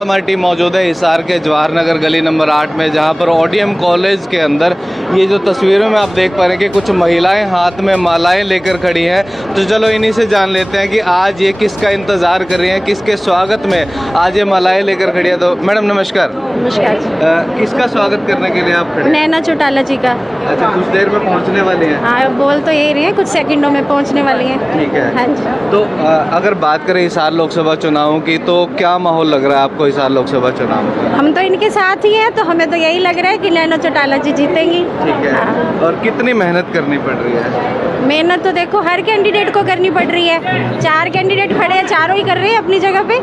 हमारी टीम मौजूद है हिसार के जवाहर नगर गली नंबर 8 में, जहां पर ओडीएम कॉलेज के अंदर ये जो तस्वीरों में आप देख पा रहे हैं कि कुछ महिलाएं हाथ में मालाएं लेकर खड़ी हैं। तो चलो इन्हीं से जान लेते हैं कि आज ये किसका इंतज़ार कर रही हैं, किसके स्वागत में आज ये मालाएं लेकर खड़ी है। तो मैडम नमस्कार। नमस्कार जी। किसका स्वागत करने के लिए आप खड़े हैं? नैना चौटाला जी का। अच्छा, कुछ देर में पहुँचने वाली हैं? हाँ, बोल तो यही रही है, कुछ सेकंडों में पहुंचने वाली हैं। ठीक है। हाँ जी। तो अगर बात करें हिसार लोकसभा चुनावों की, तो क्या माहौल लग रहा है आपको हिसार लोकसभा चुनाव में? हम तो इनके साथ ही हैं, तो हमें तो यही लग रहा है कि नैना चौटाला जी जीतेंगी। ठीक है। हाँ। और कितनी मेहनत करनी पड़ रही है? मेहनत तो देखो हर कैंडिडेट को करनी पड़ रही है। 4 कैंडिडेट खड़े हैं, चारों ही कर रहे हैं अपनी जगह पे।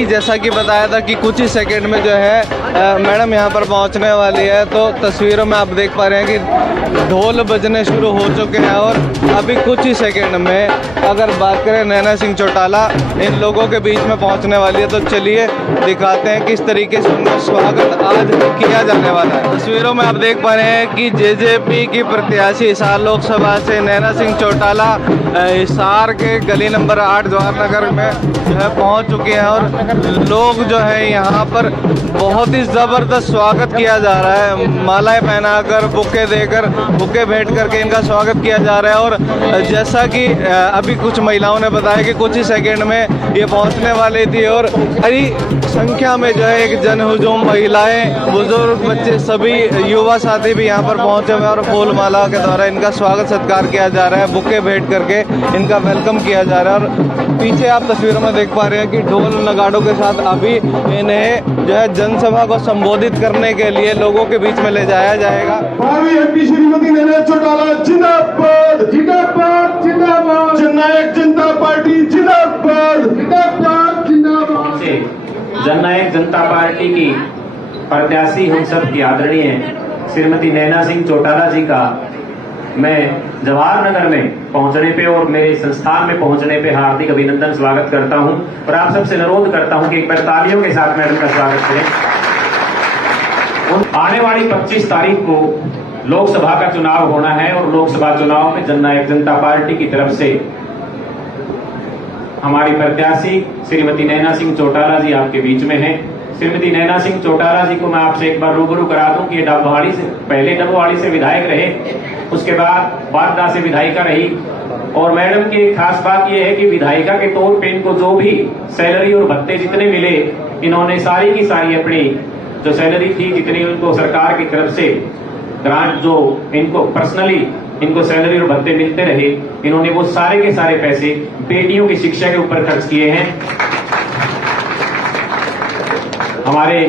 जैसा कि बताया था कि कुछ ही सेकंड में जो है मैडम यहाँ पर पहुँचने वाली है। तो तस्वीरों में आप देख पा रहे हैं कि ढोल बजने शुरू हो चुके हैं और अभी कुछ ही सेकंड में अगर बात करें नैना सिंह चौटाला इन लोगों के बीच में पहुँचने वाली है। तो चलिए दिखाते हैं किस तरीके से उनका स्वागत आज किया जाने वाला है। तस्वीरों में आप देख पा रहे हैं कि जेजेपी की प्रत्याशी हिसार लोकसभा से नैना सिंह चौटाला हिसार के गली नंबर 8 जवाहर नगर में जो है पहुँच चुके हैं और लोग जो है यहाँ पर बहुत ही ज़बरदस्त स्वागत किया जा रहा है। मालाएं पहनाकर, बुके देकर, बुके भेंट करके इनका स्वागत किया जा रहा है। और जैसा कि अभी कुछ महिलाओं ने बताया कि कुछ ही सेकंड में ये पहुँचने वाली थी और बड़ी संख्या में जो है एक जनहुजूम महिलाएं, बुजुर्ग, बच्चे, सभी युवा साथी भी यहाँ पर पहुँचे हुए और फूल माला के द्वारा इनका स्वागत सत्कार किया जा रहा है। बुके भेंट करके इनका वेलकम किया जा रहा है। और पीछे आप तस्वीरों में देख पा रहे हैं कि ढोल नगाड़ों के साथ अभी इन्हें जो है जनसभा को संबोधित करने के लिए लोगों के बीच में ले जाया जाएगा। भावी एमपी श्रीमती नैना चौटाला जिंदाबाद, जिंदाबाद, जिंदाबाद। जननायक जनता पार्टी जिंदाबाद, जिंदाबाद, जिंदाबाद। जननायक जनता पार्टी की प्रत्याशी हम सब की आदरणीय श्रीमती नैना सिंह चौटाला जी का मैं जवाहर नगर में पहुंचने पे और मेरे संस्थान में पहुंचने पे हार्दिक अभिनंदन स्वागत करता हूं और आप सबसे अनुरोध करता हूं कि एक बार तालियों के साथ मैडम का स्वागत करें। आने वाली 25 तारीख को लोकसभा का चुनाव होना है और लोकसभा चुनाव में जननायक जनता पार्टी की तरफ से हमारी प्रत्याशी श्रीमती नैना सिंह चौटाला जी आपके बीच में हैं। श्रीमती नैना सिंह चौटाला जी को मैं आपसे एक बार रूबरू करा दूं कि ये डबवाड़ी से पहले डबवाड़ी से विधायक रहे, उसके बाद बारदा से विधायिका रही। और मैडम की एक खास बात यह है कि विधायिका के तौर पे इनको जो भी सैलरी और भत्ते जितने मिले, इन्होंने सारी की सारी अपनी जो सैलरी थी, जितनी उनको सरकार की तरफ से ग्रांट जो इनको पर्सनली इनको सैलरी और भत्ते मिलते रहे, इन्होंने वो सारे के सारे पैसे बेटियों की शिक्षा के ऊपर खर्च किए हैं। हमारे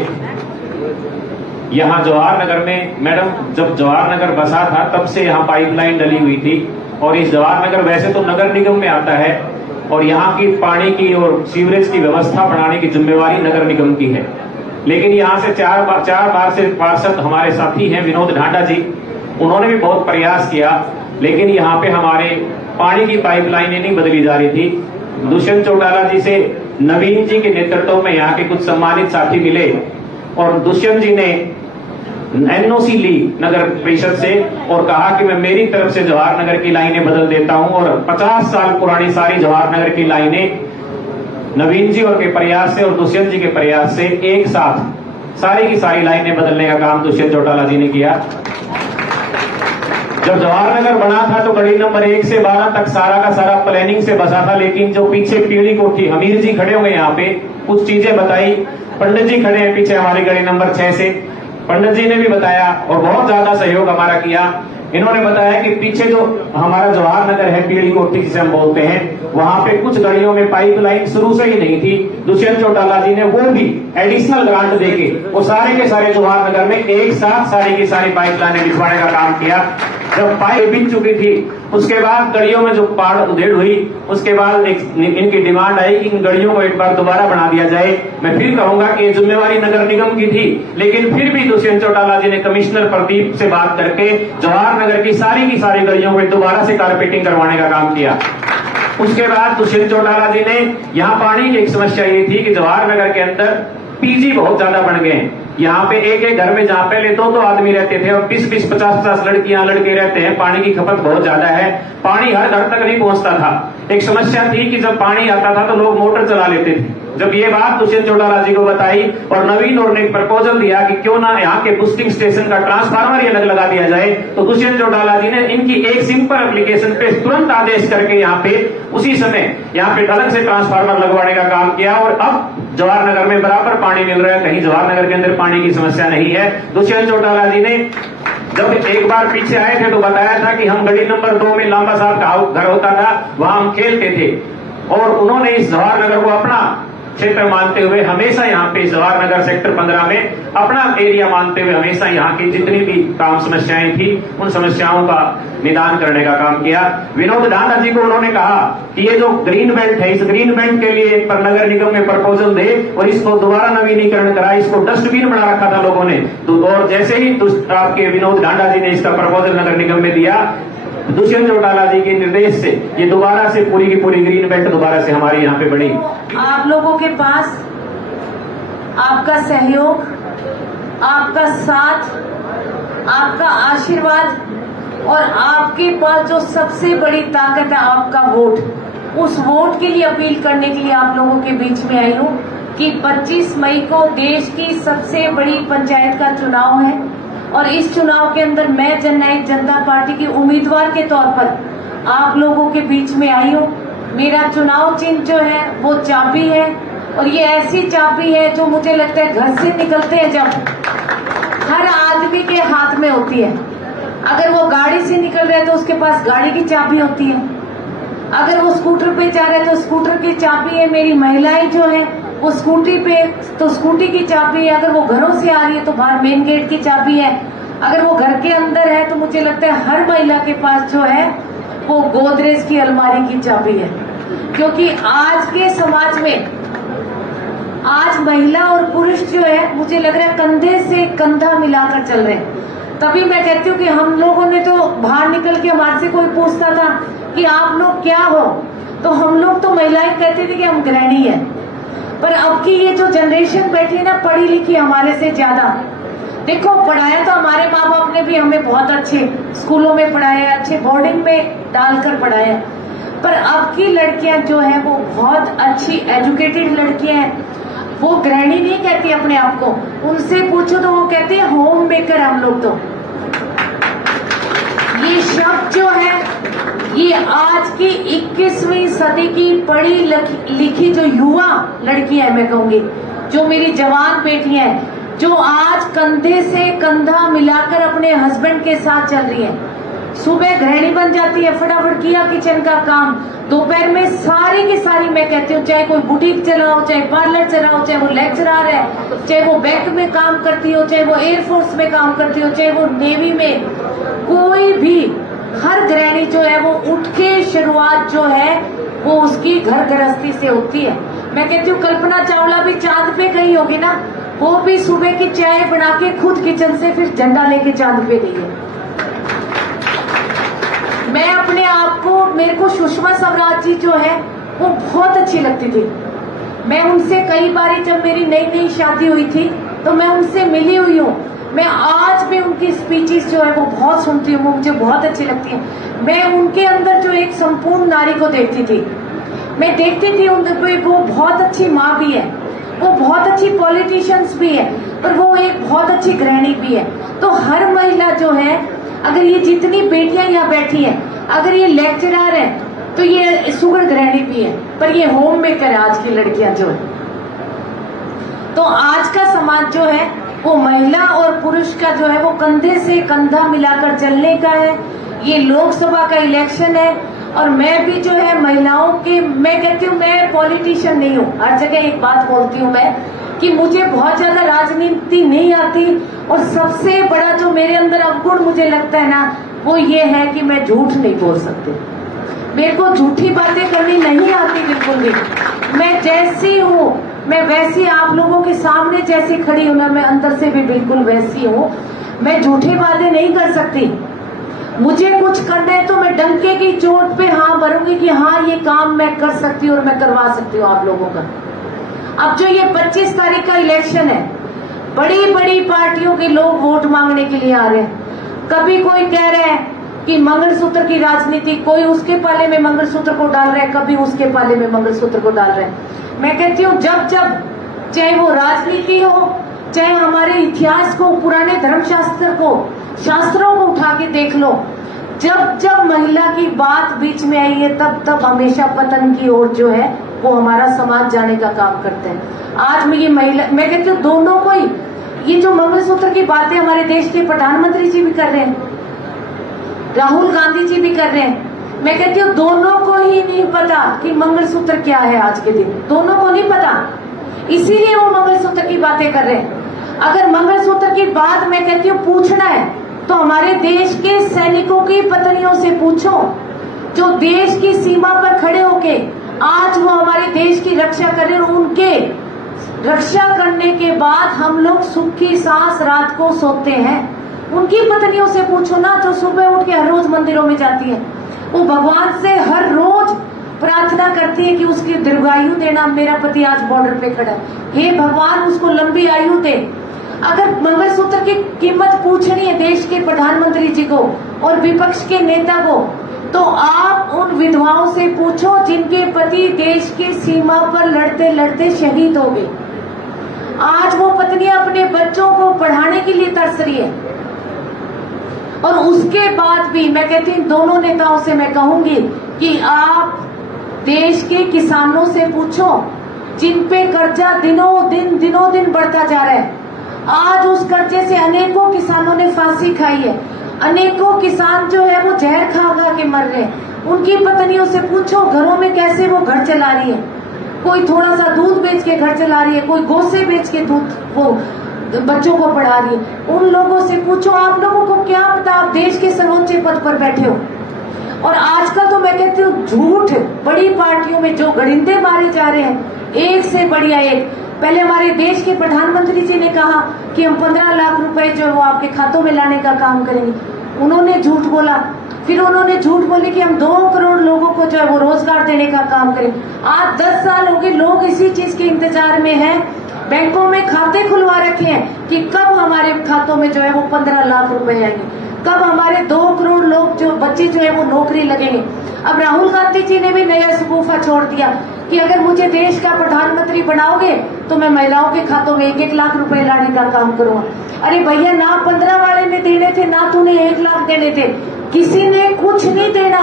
यहाँ जवाहर नगर में मैडम जब जवाहर नगर बसा था तब से यहाँ पाइपलाइन डली हुई थी और इस जवाहर नगर वैसे तो नगर निगम में आता है और यहाँ की पानी की और सीवरेज की व्यवस्था बनाने की जिम्मेवारी नगर निगम की है। लेकिन यहाँ से चार बार से पार्षद हमारे साथी हैं विनोद ढांडा जी, उन्होंने भी बहुत प्रयास किया, लेकिन यहाँ पे हमारे पानी की पाइपलाइनें नहीं बदली जा रही थी। दुष्यंत चौटाला जी से नवीन जी के नेतृत्व में यहाँ के कुछ सम्मानित साथी मिले और दुष्यंत जी ने एनओसी ली नगर परिषद से और कहा कि मैं मेरी तरफ से जवाहर नगर की लाइनें बदल देता हूं और 50 साल पुरानी सारी जवाहर नगर की लाइनें नवीन जी और के प्रयास से और दुष्यंत जी के प्रयास से एक साथ सारी की सारी लाइनें बदलने का काम दुष्यंत चौटाला जी ने किया। जब जवाहर नगर बना था तो गली नंबर 1 से 12 तक सारा का सारा प्लानिंग से बसा था, लेकिन जो पीछे पीढ़ी कोठी हमीर जी खड़े हुए यहाँ पे कुछ चीजें बताई, पंडित जी खड़े हैं पीछे हमारी गली नंबर 6 से, पंडित जी ने भी बताया और बहुत ज्यादा सहयोग हमारा किया। इन्होंने बताया कि पीछे जो हमारा जवाहर नगर है पीढ़ी कोठी जिसे हम बोलते हैं, वहां पे कुछ गलियों में पाइपलाइन शुरू से ही नहीं थी। दुष्यंत चौटाला जी ने वो भी एडिशनल ग्रांट देके वो सारे के सारे जवाहर नगर में एक साथ सारी की सारी पाइपलाइनें बिछवाने का काम किया। जब पाइप बिछ चुकी थी उसके बाद गलियों में जो पहाड़ उधेड़ हुई, उसके बाद इनकी डिमांड आई कि इन गलियों को एक बार दोबारा बना दिया जाए। मैं फिर कहूंगा कि ये जिम्मेवारी नगर निगम की थी, लेकिन फिर भी दुष्यंत चौटाला जी ने कमिश्नर प्रदीप से बात करके जवाहर नगर की सारी गलियों में दोबारा से कारपेटिंग करवाने का काम किया। उसके बाद दुष्यंत चौटाला जी ने यहाँ पानी की एक समस्या ये थी कि जवाहर नगर के अंदर पीजी बहुत ज्यादा बन गए हैं। यहाँ पे एक घर में जहाँ पहले दो आदमी रहते थे और 20-20, 50-50 लड़कियां लड़के रहते हैं। पानी की खपत बहुत ज्यादा है, पानी हर घर तक नहीं पहुंचता था। एक समस्या थी कि जब पानी आता था तो लोग मोटर चला लेते थे, जब ये बात दुष्यंत चौटाला जी को बताई और नवीन और ने एक प्रपोजल दिया कि क्यों ना यहाँ के बुस्टिंग स्टेशन का ट्रांसफार्मर ही अलग लगा दिया जाए, तो दुष्यंत चौटाला जी ने इनकी एक सिंपल एप्लीकेशन पे तुरंत आदेश करके यहाँ पे उसी समय यहाँ पे अलग से ट्रांसफार्मर लगवाने का काम किया और अब जवाहर नगर में बराबर पानी मिल रहा है, कहीं जवाहर नगर के अंदर पानी की समस्या नहीं है। दुष्यंत चौटाला जी ने जब एक बार पीछे आए थे तो बताया था कि हम गली नंबर 2 में लांबा साहब का घर होता था, वहां हम खेलते थे और उन्होंने इस जवाहर नगर को अपना क्षेत्र मानते हुए हमेशा यहाँ पे जवाहर नगर सेक्टर 15 में अपना एरिया मानते हुए हमेशा यहाँ की जितनी भी काम समस्याएं थी उन समस्याओं का निदान करने का काम किया। विनोद डांडा जी को उन्होंने कहा कि ये जो ग्रीन बेल्ट है, इस ग्रीन बेल्ट के लिए पर नगर निगम में प्रपोजल दे और इसको दोबारा नवीनीकरण करा, इसको डस्टबिन बना रखा था लोगों ने। तो और जैसे ही आपके विनोद डांडा जी ने इसका प्रपोजल नगर निगम में दिया, दुष्यंत चौटाला जी के निर्देश से ये दोबारा से पूरी की पूरी ग्रीन बेल्ट दोबारा से हमारे यहाँ पे बनी। आप लोगों के पास आपका सहयोग, आपका साथ, आपका आशीर्वाद और आपके पास जो सबसे बड़ी ताकत है आपका वोट, उस वोट के लिए अपील करने के लिए आप लोगों के बीच में आई हूँ कि 25 मई को देश की सबसे बड़ी पंचायत का चुनाव है और इस चुनाव के अंदर मैं जननायक जनता पार्टी की उम्मीदवार के तौर पर आप लोगों के बीच में आई हूँ। मेरा चुनाव चिन्ह जो है वो चाबी है और ये ऐसी चाबी है जो मुझे लगता है घर से निकलते हैं जब हर आदमी के हाथ में होती है। अगर वो गाड़ी से निकल रहा है तो उसके पास गाड़ी की चाबी होती है, अगर वो स्कूटर पे जा रहा है तो स्कूटर की चाबी है। मेरी महिलाएं जो है वो स्कूटी पे तो स्कूटी की चाबी है, अगर वो घरों से आ रही है तो बाहर मेन गेट की चाबी है, अगर वो घर के अंदर है तो मुझे लगता है हर महिला के पास जो है वो गोदरेज की अलमारी की चाबी है। क्योंकि आज के समाज में आज महिला और पुरुष जो है मुझे लग रहा है कंधे से कंधा मिलाकर चल रहे हैं। तभी मैं कहती हूँ कि हम लोगों ने तो बाहर निकल के हमारे से कोई पूछता था कि आप लोग क्या हो, तो हम लोग तो महिलाएं कहते थे कि हम गृहिणी हैं। पर अब की ये जो जनरेशन बैठी है ना, पढ़ी लिखी हमारे से ज्यादा, देखो पढ़ाया तो हमारे माँ बाप ने भी हमें बहुत अच्छे स्कूलों में पढ़ाया, अच्छे बोर्डिंग में डालकर पढ़ाया, पर अब की लड़कियां जो है वो बहुत अच्छी एजुकेटेड लड़कियां हैं। वो गृहिणी नहीं कहती अपने आप को, उनसे पूछो तो वो कहते हैं होम मेकर। हम लोग तो ये शब्द जो है ये आज की 21वीं सदी की पढ़ी लिखी जो युवा लड़की है, मैं कहूंगी जो मेरी जवान बेटियां हैं, जो आज कंधे से कंधा मिलाकर अपने हस्बैंड के साथ चल रही है। सुबह गृहिणी बन जाती है, फटाफट किया किचन का काम, दोपहर में सारी की सारी मैं कहती हूँ, चाहे कोई बुटीक चलाओ, चाहे पार्लर चलाओ, चाहे वो लेक्चरर है, चाहे वो बैंक में काम करती हो, चाहे वो एयरफोर्स में काम करती हो, चाहे वो नेवी में, कोई भी हर गृहिणी जो है वो उठ के शुरुआत जो है वो उसकी घर गृहस्थी से होती है। मैं कहती हूँ कल्पना चावला भी चांद पे गई होगी ना, वो भी सुबह की चाय बना के खुद किचन से फिर झंडा लेके चांद पे गई है। मैं अपने आप को, मेरे को सुषमा स्वराज जी जो है वो बहुत अच्छी लगती थी। मैं उनसे कई बार, जब मेरी नई नई शादी हुई थी तो मैं उनसे मिली हुई हूँ। मैं आज भी उनकी स्पीचेस जो है वो बहुत सुनती हूँ, मुझे बहुत अच्छी लगती है। मैं उनके अंदर जो एक संपूर्ण नारी को देखती थी, मैं देखती थी उनके, वो बहुत अच्छी माँ भी है, वो बहुत अच्छी पॉलिटिशियंस भी है, पर वो एक बहुत अच्छी गृहिणी भी है। तो हर महिला जो है, अगर ये जितनी बेटियां यहाँ बैठी हैं, अगर ये लेक्चरर है तो ये सुगर गृहिणी भी है, पर ये होम मेकर है आज की लड़कियां जो है। तो आज का समाज जो है वो महिला और पुरुष का जो है वो कंधे से कंधा मिलाकर चलने का है। ये लोकसभा का इलेक्शन है और मैं भी जो है महिलाओं के, मैं कहती हूँ मैं पॉलिटिशियन नहीं हूँ, हर जगह एक बात बोलती हूँ मैं कि मुझे बहुत ज्यादा राजनीति नहीं आती, और सबसे बड़ा जो मेरे अंदर अवगुण मुझे लगता है ना वो ये है कि मैं झूठ नहीं बोल सकती। मेरे को झूठी बातें करनी नहीं आती बिल्कुल भी। मैं जैसी हूँ मैं वैसी आप लोगों के सामने जैसी खड़ी हूँ ना, मैं अंदर से भी बिल्कुल वैसी हूँ। मैं झूठी बातें नहीं कर सकती। मुझे कुछ करना है तो मैं डंके की चोट पे हाँ भरूंगी कि हाँ ये काम मैं कर सकती हूँ और मैं करवा सकती हूँ आप लोगों का। अब जो ये 25 तारीख का इलेक्शन है, बड़ी बड़ी पार्टियों के लोग वोट मांगने के लिए आ रहे हैं। कभी कोई कह रहा है कि मंगलसूत्र की राजनीति, कोई उसके पाले में मंगलसूत्र को डाल रहा है, कभी उसके पाले में मंगलसूत्र को डाल रहा है। मैं कहती हूँ जब जब, चाहे वो राजनीति हो, चाहे हमारे इतिहास को, पुराने धर्मशास्त्र को, शास्त्रों को उठा के देख लो, जब जब महिला की बात बीच में आई है तब तब हमेशा पतन की ओर जो है वो हमारा समाज जाने का काम करते हैं। आज मैं ये महिला, मैं कहती हूँ दोनों को ही, ये जो मंगलसूत्र की बातें हमारे देश के प्रधानमंत्री जी भी कर रहे हैं, राहुल गांधी जी भी कर रहे हैं, मैं कहती हूँ दोनों को ही नहीं पता कि मंगलसूत्र क्या है आज के दिन, दोनों को नहीं पता, इसीलिए वो मंगलसूत्र की बातें कर रहे हैं। अगर मंगलसूत्र की बात मैं कहती हूँ पूछना है तो हमारे देश के सैनिकों की पत्नियों से पूछो, जो देश की सीमा पर खड़े होके आज वो हमारे देश की रक्षा कर रहे हैं, और उनके रक्षा करने के बाद हम लोग सुख की सांस रात को सोते हैं, उनकी पत्नियों से पूछो ना, जो सुबह उठ के हर रोज मंदिरों में जाती है, वो भगवान से हर रोज प्रार्थना करती है कि उसकी दीर्घायु देना, मेरा पति आज बॉर्डर पे खड़ा है, हे भगवान उसको लंबी आयु दे। अगर मंगलसूत्र की कीमत पूछनी है देश के प्रधानमंत्री जी को और विपक्ष के नेता को, तो आप उन विधवाओं से पूछो जिनके पति देश की सीमा पर लड़ते लड़ते शहीद हो गए। आज वो पत्नियां अपने बच्चों को पढ़ाने के लिए तरस रही है, और उसके बाद भी मैं कहती हूँ दोनों नेताओं से मैं कहूंगी कि आप देश के किसानों से पूछो जिन पे कर्जा दिनों दिन बढ़ता जा रहा है। आज उस कर्जे से अनेकों किसानों ने फांसी खाई है, अनेकों किसान जो है वो जहर खा खा के मर रहे हैं। उनकी पत्नियों से पूछो घरों में कैसे वो घर चला रही है, कोई थोड़ा सा दूध बेच के घर चला रही है, कोई गोसे बेच के दूध वो बच्चों को पढ़ा रही है। उन लोगों से पूछो, आप लोगों को क्या पता, आप देश के सर्वोच्च पद पर बैठे हो। और आजकल तो मैं कहती हूँ झूठ, बड़ी पार्टियों में जो गरिंदे मारे जा रहे हैं, एक से बढ़िया एक। पहले हमारे देश के प्रधानमंत्री जी ने कहा कि हम 15 लाख रुपए जो वो आपके खातों में लाने का काम करेंगे, उन्होंने झूठ बोला। फिर उन्होंने झूठ बोले कि हम 2 करोड़ लोगों को जो है वो रोजगार देने का काम करेंगे। आज 10 साल हो गए, लोग इसी चीज के इंतजार में हैं, बैंकों में खाते खुलवा रखे हैं कि कब हमारे खातों में जो है वो 15 लाख रुपए आएंगे, कब हमारे 2 करोड़ लोग जो बच्चे जो है वो नौकरी लगेंगे। अब राहुल गांधी जी ने भी नया सगुफा छोड़ दिया कि अगर मुझे देश का प्रधानमंत्री बनाओगे तो मैं महिलाओं के खातों में 1-1 लाख रुपए लाने का काम करूंगा। अरे भैया, ना 15 वाले ने देने थे, ना तूने 1 लाख देने थे, किसी ने कुछ नहीं देना,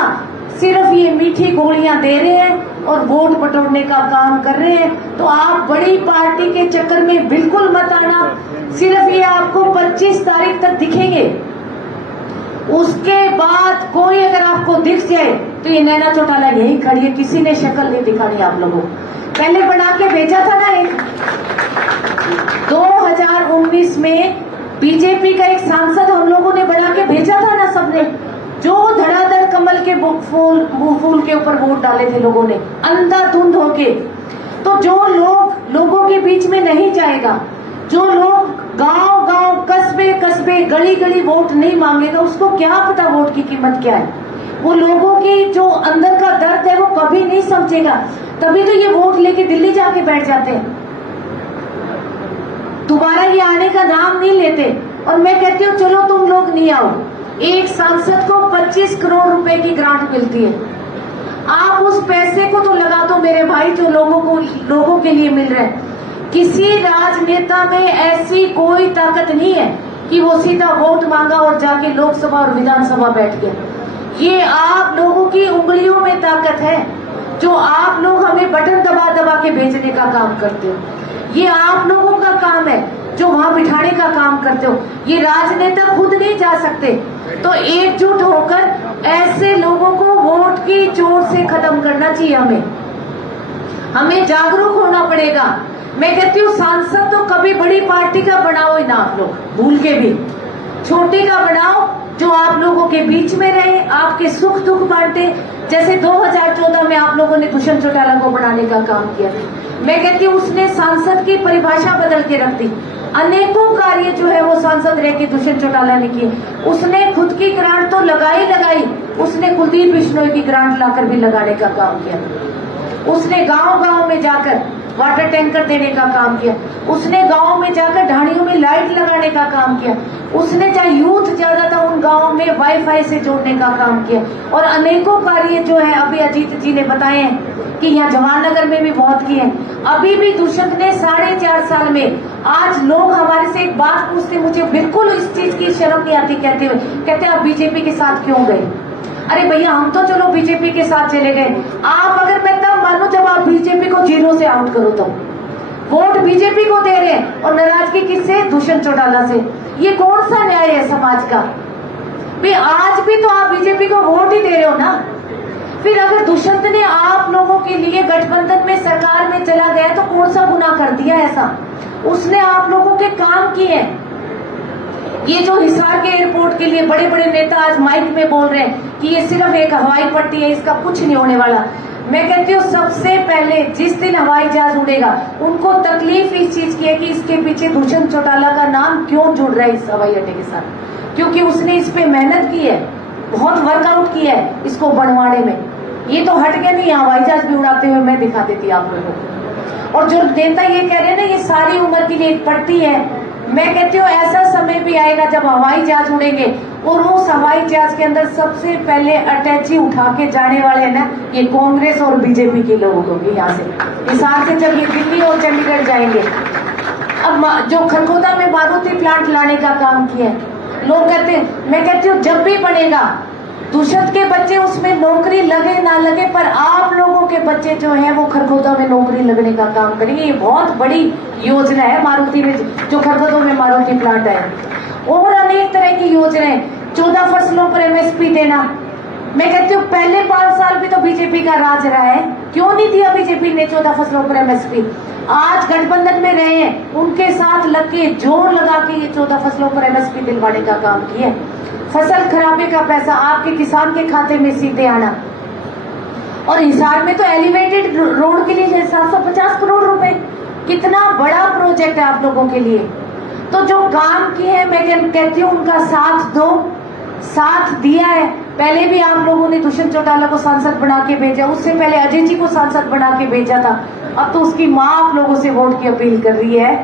सिर्फ ये मीठी गोलियां दे रहे हैं और वोट बटोरने का काम कर रहे हैं। तो आप बड़ी पार्टी के चक्कर में बिल्कुल मत आना, सिर्फ ये आपको 25 तारीख तक दिखेंगे, उसके बाद कोई अगर आपको दिख जाए तो ये नैना चौटाला यही खड़ी है, किसी ने शक्ल नहीं दिखानी आप लोगों को। पहले बना के भेजा था ना, एक 2019 में बीजेपी का एक सांसद हम लोगों ने बना के भेजा था ना सबने, जो धड़ाधड़ कमल के फूल के ऊपर वोट डाले थे लोगों ने अंधाधुंध होके। तो जो लोगों के बीच में नहीं जाएगा, जो लोग गांव-गांव, कस्बे गली वोट नहीं मांगेगा, उसको क्या पता वोट की कीमत क्या है। वो लोगों की जो अंदर का दर्द है वो कभी नहीं समझेगा, तभी तो ये वोट लेके दिल्ली जाके बैठ जाते हैं, दोबारा ये आने का नाम नहीं लेते। और मैं कहती हूँ चलो तुम लोग नहीं आओ, एक सांसद को 25 करोड़ रुपए की ग्रांट मिलती है, आप उस पैसे को तो लगा दो मेरे भाई, जो लोगों के लिए मिल रहा है। किसी राजनेता में ऐसी कोई ताकत नहीं है कि वो सीधा वोट मांगा और जाके लोकसभा और विधानसभा बैठ गया। ये आप लोगों की उंगलियों में ताकत है, जो आप लोग हमें बटन दबा दबा के भेजने का काम करते हो। ये आप लोगों का काम है जो वहां बिठाने का काम करते हो। ये राजनेता खुद नहीं जा सकते, तो एकजुट होकर ऐसे लोगों को वोट की चोट से खत्म करना चाहिए। हमें जागरूक होना पड़ेगा। मैं कहती हूँ सांसद तो कभी बड़ी पार्टी का बनाओ ही ना, आप लोग भूल के भी छोटी का बनाओ, जो आप लोगों के बीच में रहे, आपके सुख दुख बांटे। जैसे 2014 में आप लोगों ने दुष्यंत चौटाला को बनाने का काम किया, मैं कहती हूँ उसने सांसद की परिभाषा बदल के रख दी। अनेकों कार्य जो है वो सांसद रह के दुष्यंत चौटाला ने किए। उसने खुद की ग्रांट तो लगाई, उसने कुलदीप बिश्नोई की ग्रांट लाकर भी लगाने का काम किया। उसने गांव-गांव में जाकर वाटर टैंकर देने का काम किया, उसने गांव में जाकर ढाणियों में लाइट लगाने का काम किया, उसने जहाँ यूथ ज्यादा था उन गांव में वाईफाई से जोड़ने का काम किया, और अनेकों कार्य जो है अभी अजीत जी ने बताए हैं कि यहाँ जवाहरनगर में भी बहुत किए हैं। अभी भी दुष्यंत ने 4.5 साल में, आज लोग हमारे से एक बात पूछते, मुझे बिल्कुल इस चीज की शर्म नहीं आती कहते हुए, कहते आप बीजेपी के साथ क्यों गए? अरे भैया हम तो चलो बीजेपी के साथ चले गए, आप अगर मैं तब मानो जब आप बीजेपी को 0 से आउट करो, तो वोट बीजेपी को दे रहे हैं और नाराजगी किससे? दुष्यंत चौटाला से। ये कौन सा न्याय है समाज का? भी आज भी तो आप बीजेपी को वोट ही दे रहे हो ना। फिर अगर दुष्यंत ने आप लोगों के लिए गठबंधन में सरकार में चला गया तो कौन सा गुनाह कर दिया ऐसा? उसने आप लोगों के काम किए। ये जो हिसार के एयरपोर्ट के लिए बड़े बड़े नेता आज माइक में बोल रहे हैं कि ये सिर्फ एक हवाई पट्टी है, इसका कुछ नहीं होने वाला। मैं कहती हूँ सबसे पहले जिस दिन हवाई जहाज उड़ेगा उनको तकलीफ इस चीज की है कि इसके पीछे दुष्यंत चौटाला का नाम क्यों जुड़ रहा है इस हवाई अड्डे के साथ, क्योंकि उसने इस पे मेहनत की है, बहुत वर्कआउट किया है इसको बनवाने में। ये तो हट गया नहीं, हवाई जहाज भी उड़ाते हुए मैं दिखा देती आप लोगों को। और जो नेता ये कह रहे हैं ना ये सारी उम्र के लिए एक पट्टी है, मैं कहती हूँ ऐसा समय भी आएगा जब हवाई जहाज उड़ेंगे और उस हवाई जहाज के अंदर सबसे पहले अटैची उठा के जाने वाले हैं ना ये कांग्रेस और बीजेपी के लोग होंगे। यहाँ से हिसार से जब ये दिल्ली और चंडीगढ़ जाएंगे। अब जो खरगोदा में मारुति प्लांट लाने का काम किया है, लोग कहते हैं, मैं कहती हूँ जब भी बनेगा दुष्यंत के बच्चे उसमें नौकरी लगे ना लगे, पर आप लोगों के बच्चे जो हैं वो खरगोदा में नौकरी लगने का काम करेंगे। ये बहुत बड़ी योजना है मारुति में, जो खरगोदा में मारुति प्लांट है। और अनेक तरह की योजनाएं, 14 फसलों पर MSP देना। मैं कहती हूँ पहले 5 साल भी तो बीजेपी का राज रहा है, क्यों नहीं दिया बीजेपी ने 14 फसलों पर MSP? आज गठबंधन में रहे हैं, उनके साथ लग के जोर लगा के ये 14 फसलों पर MSP दिलवाने का काम किया। फसल खराबे का पैसा आपके किसान के खाते में सीधे आना। और हिसार में तो एलिवेटेड रोड के लिए 750 करोड़ रुपए, कितना बड़ा प्रोजेक्ट है आप लोगों के लिए। तो जो काम किए हैं मैं कहती हूँ उनका साथ दो, साथ दिया है। पहले भी आप लोगों ने दुष्यंत चौटाला को सांसद बना के भेजा, उससे पहले अजय जी को सांसद बना के भेजा था। अब तो उसकी माँ आप लोगों से वोट की अपील कर रही है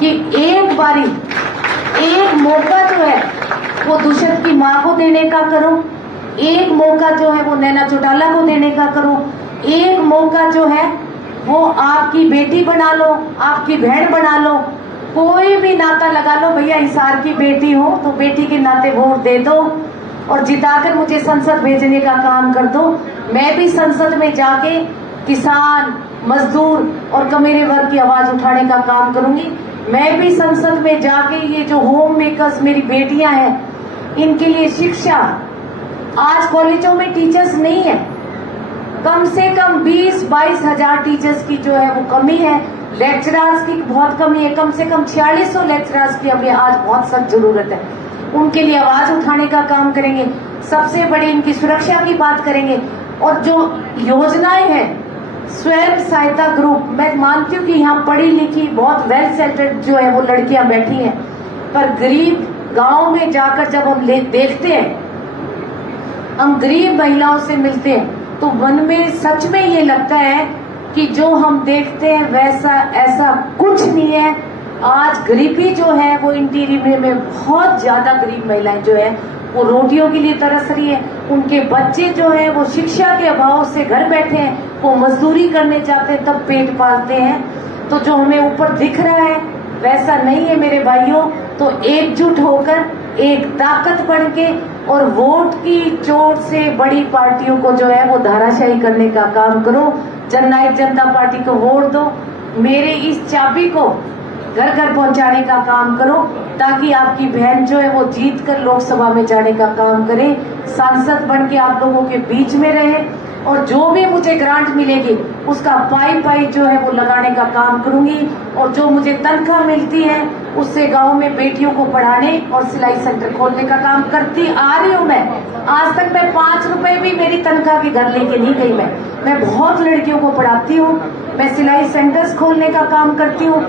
कि एक बारी एक मौका जो है वो दुष्यंत की माँ को देने का करो, एक मौका जो है वो नैना चौटाला को देने का करो, एक मौका जो है वो आपकी बेटी बना लो, आपकी बहन बना लो, कोई भी नाता लगा लो। भैया हिसार की बेटी हो तो बेटी के नाते वोट दे दो और जिताकर मुझे संसद भेजने का काम कर दो। मैं भी संसद में जाके किसान, मजदूर और कमेरे वर्ग की आवाज उठाने का काम करूंगी। मैं भी संसद में जाके ये जो होम मेकर्स मेरी बेटियां हैं इनके लिए शिक्षा, आज कॉलेजों में टीचर्स नहीं है, कम से कम 20-22 हजार टीचर्स की जो है वो कमी है, लेक्चरर्स की बहुत कमी है, कम से कम 4600 लेक्चरर्स की अभी आज बहुत सख्त जरूरत है। उनके लिए आवाज उठाने का काम करेंगे, सबसे बड़ी इनकी सुरक्षा की बात करेंगे। और जो योजनाएं हैं स्वयं सहायता ग्रुप, मैं मानती हूँ कि यहाँ पढ़ी लिखी बहुत वेल सेटल्ड जो है वो लड़कियां बैठी हैं, पर गरीब गांव में जाकर जब हम देखते हैं, हम गरीब महिलाओं से मिलते हैं तो मन में सच में ये लगता है कि जो हम देखते हैं वैसा ऐसा कुछ नहीं है। आज गरीबी जो है वो इंटीरियर में बहुत ज्यादा गरीब महिलाएं जो है वो रोटियों के लिए तरस रही है, उनके बच्चे जो है वो शिक्षा के अभाव से घर बैठे हैं, वो मजदूरी करने जाते हैं तब पेट पालते हैं। तो जो हमें ऊपर दिख रहा है वैसा नहीं है मेरे भाइयों। तो एकजुट होकर एक ताकत बन के और वोट की चोट से बड़ी पार्टियों को जो है वो धाराशाही करने का काम करो। जननायक जनता पार्टी को वोट दो, मेरे इस चाबी को घर घर पहुंचाने का काम करो ताकि आपकी बहन जो है वो जीत कर लोकसभा में जाने का काम करे, सांसद बन के आप लोगों के बीच में रहे और जो भी मुझे ग्रांट मिलेगी उसका पाई जो है वो लगाने का काम करूंगी। और जो मुझे तनख्वाह मिलती है उससे गांव में बेटियों को पढ़ाने और सिलाई सेंटर खोलने का काम करती आ रही हूँ। मैं आज तक मैं 5 रुपए भी मेरी तनख्वाह के घर लेके नहीं गई। मैं बहुत लड़कियों को पढ़ाती हूँ, मैं सिलाई सेंटर्स खोलने का काम करती हूँ,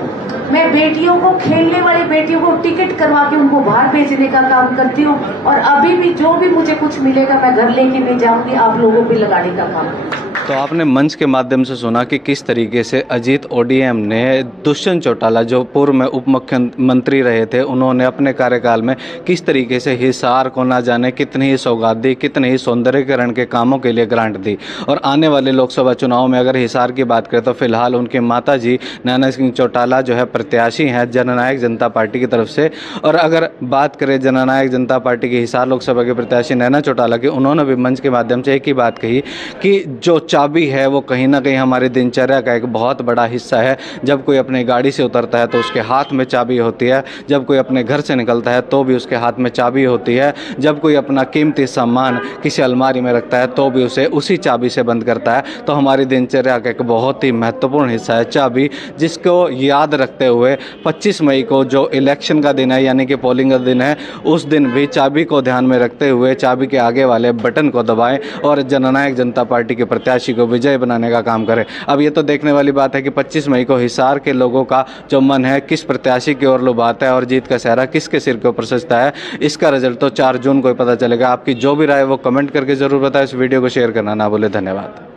मैं बेटियों को, खेलने वाली बेटियों को टिकट करवा के उनको बाहर भेजने का काम करती हूँ। और अभी भी जो भी मुझे कुछ मिलेगा मैं घर लेके नहीं जाऊंगी, आप लोगों पे लगाने का काम। तो आपने मंच के माध्यम से सुना कि किस तरीके से अजीत ओडीएम ने दुष्यंत चौटाला जो पूर्व में उप मुख्यमंत्री रहे थे, उन्होंने अपने कार्यकाल में किस तरीके से हिसार को ना जाने कितनी ही सौगात दी, कितने ही सौंदर्यीकरण के कामों के लिए ग्रांट दी। और आने वाले लोकसभा चुनाव में अगर हिसार की बात करें तो फिलहाल उनकी माताजी नैना सिंह चौटाला जो है प्रत्याशी हैं जननायक जनता पार्टी की तरफ से। और अगर बात करें जननायक जनता पार्टी की हिसार लोकसभा के प्रत्याशी नैना चौटाला की, उन्होंने भी मंच के माध्यम से एक ही बात कही कि जो चाबी है वो कहीं ना कहीं हमारी दिनचर्या का एक बहुत बड़ा हिस्सा है। जब कोई अपनी गाड़ी से उतरता है तो उसके हाथ में चाबी होती है, जब कोई अपने घर से निकलता है तो भी उसके हाथ में चाबी होती है, जब कोई अपना कीमती सामान किसी अलमारी में रखता है तो भी उसे उसी चाबी से बंद करता है। तो हमारी दिनचर्या का एक बहुत ही महत्वपूर्ण हिस्सा है चाबी, जिसको याद रखते हुए 25 मई को जो इलेक्शन का दिन है यानी कि पोलिंग का दिन है, उस दिन भी चाबी को ध्यान में रखते हुए चाबी के आगे वाले बटन को दबाएं और जननायक जनता पार्टी के प्रत्याशी को विजय बनाने का काम करें। अब ये तो देखने वाली बात है कि 25 मई को हिसार के लोगों का जो मन है किस प्रत्याशी की ओर लुभाता है और जीत का सेहरा किसके सिर के ऊपर सजता है, इसका रिजल्ट तो 4 जून को ही पता चलेगा। आपकी जो भी राय वो कमेंट करके जरूर बताएं। इस वीडियो को शेयर करना ना भूलें। धन्यवाद।